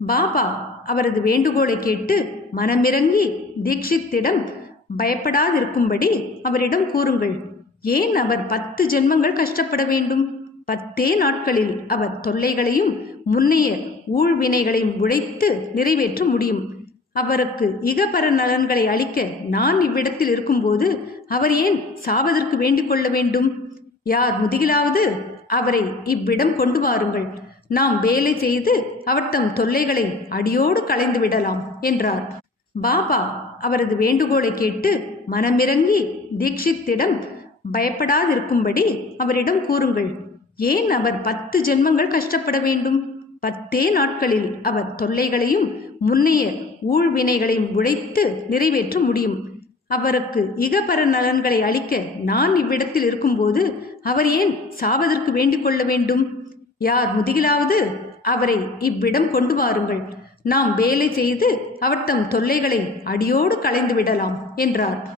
பாபா அவரது வேண்டுகோளை கேட்டு மனமிறங்கி தீக்ஷித்திடம் பயப்படாதிருக்கும்படி அவரிடம் கூறுங்கள். ஏன் அவர் 10 ஜென்மங்கள் கஷ்டப்பட வேண்டும்? 10 நாட்களில் அவர் தொல்லைகளையும் முன்னைய ஊழ்வினைகளையும் உடைத்து நிறைவேற்ற முடியும். அவருக்கு இகபர நலன்களை அளிக்க நான் இவ்விடத்தில் இருக்கும்போது அவர் ஏன் சாவதற்கு வேண்டிக் கொள்ள வேண்டும்? யார் முதுகிலாவது அவரை இவ்விடம் கொண்டு வாருங்கள். நாம் வேலை செய்து அவர் தம் தொல்லைகளை அடியோடு களைந்து விடலாம் என்றார். பாபா அவரது வேண்டுகோளை கேட்டு மனமிறங்கி தீக்ஷித்திடம் பயப்படாதிருக்கும்படி அவரிடம் கூறுங்கள். ஏன் அவர் 10 ஜென்மங்கள் கஷ்டப்பட வேண்டும்? 10 நாட்களில் அவர் தொல்லைகளையும் முன்னைய ஊழ்வினைகளையும் உடைத்து நிறைவேற்ற முடியும். அவருக்கு இகபர நலன்களை அளிக்க நான் இவ்விடத்தில் இருக்கும்போது அவர் ஏன் சாவதற்கு வேண்டிக் கொள்ள வேண்டும்? யார் முதுகிலாவது அவரை இவ்விடம் கொண்டு வாருங்கள். நாம் வேலை செய்து அவர் தம் தொல்லைகளை அடியோடு களைந்து விடலாம் என்றார்.